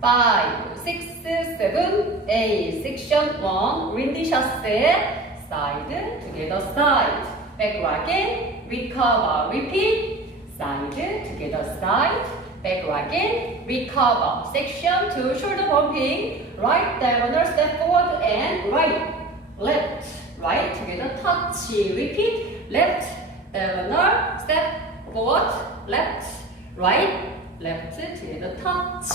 5, 6, 7, 8, section 1, windy shot side, together side, back again, recover, repeat, side, together side, back again, recover, section 2, shoulder bumping, right diagonal step forward and right, left, right, together touch, repeat, left, diagonal, step forward, left, right, left, together touch,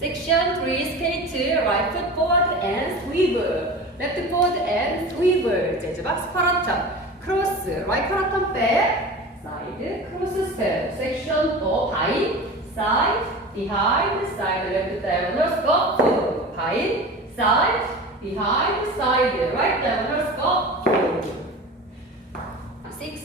Section 3, skate, right foot forward and swivel. Left forward and swivel. 재즈 박스 파라탑. 크로스, right 파라탑 back. Side, cross step. Section 4, behind, side, behind, side, left diagonal, scope. Behind, side, behind, side, right diagonal, scope. Six,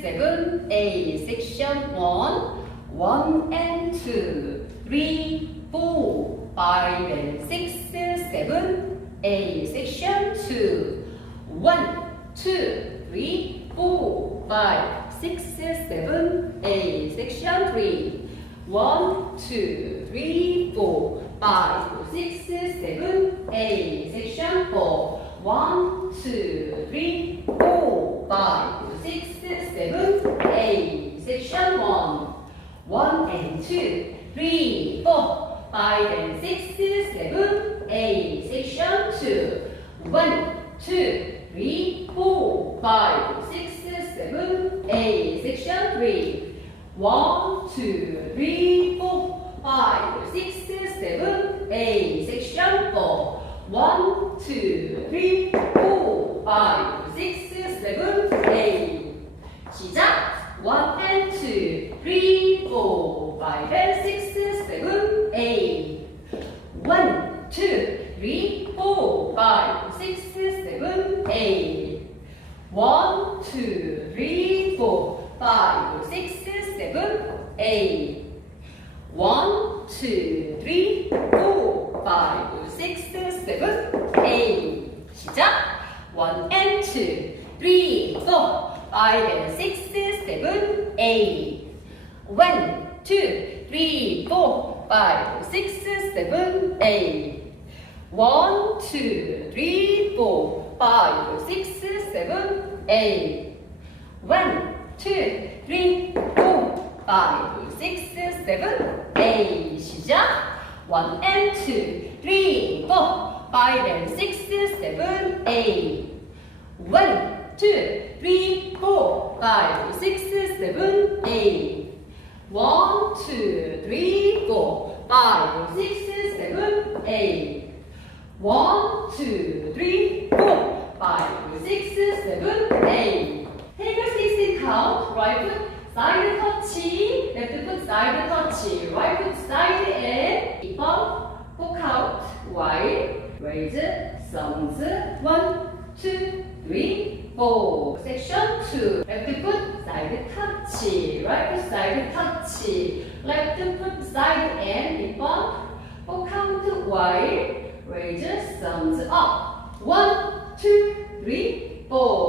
seven, eight. Section one, one and two, three, four, five and six, seven, eight. Section two. two, one, two, three, four, five, six, seven, eight. Section three. three, one, two, three, four, five, six, seven, eight. Section four. four, one, two, three, four, five, six, seven, eight. Section one, one and two, three, four, 5 and 6, 7, 8, section 2. 1, 2, 3, 4, 5, 6, 7, 8, section 3. 1, 2, 3, 4, 5, 6, 7, 8, section 4. 1, 2, 3, 4, 5, 6, 7, 8. 시작! 1 and 2, 3, 4, 5 and 6. One, two, three, four, five, six, seven, eight. One, two, three, four, five, six, seven, eight. 시작. One and two, three, four, five and six, seven, eight. One, two, three, four, five, six, seven, eight. One, two, three, four, five, six, seven, eight. One, two, three, four, five, six, seven, eight. 시작. One and two, three, four, five and six, seven, eight. One, two, three, four, five, six, seven, eight. One, two, three, four, five, six, seven, eight. One, two, side touch, left foot side touch, right foot side and keep on four count. While raise thumbs. One, two, three, four. Section two. Left foot side touch, right foot side touch, left foot side and keep on four count. While raise thumbs up. One, two, three, four.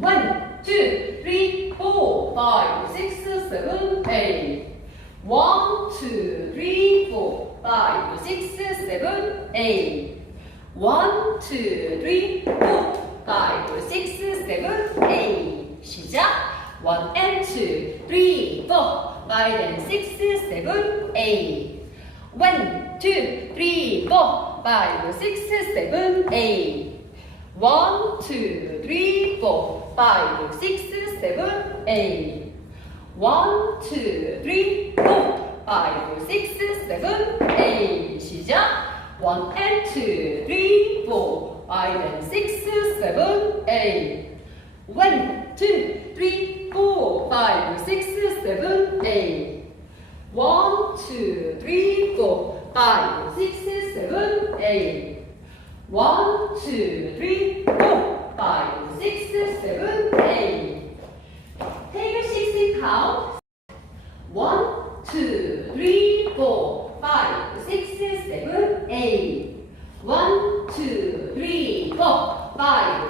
One, two, three, four, five, six, seven, eight. One, two, three, four, five, six, seven, eight. One, two, three, four, five, six, seven, eight. 시작. One and two, three, four, five and six, seven, eight. One, two, three, four, five, six, seven, eight. One, two, three, four, five, six, seven, eight. One, two, three, four, five, six, seven, eight. 시작. One and two, three, four, five. and six, seven, eight. One, two, three, four, five, six, seven, eight. One, two, three, four, five, six, seven, eight. One, two, three, four, five, six, seven, eight. Take a sixteen count. One, two, three, four, five, six, seven, eight. One, two, three, four, five,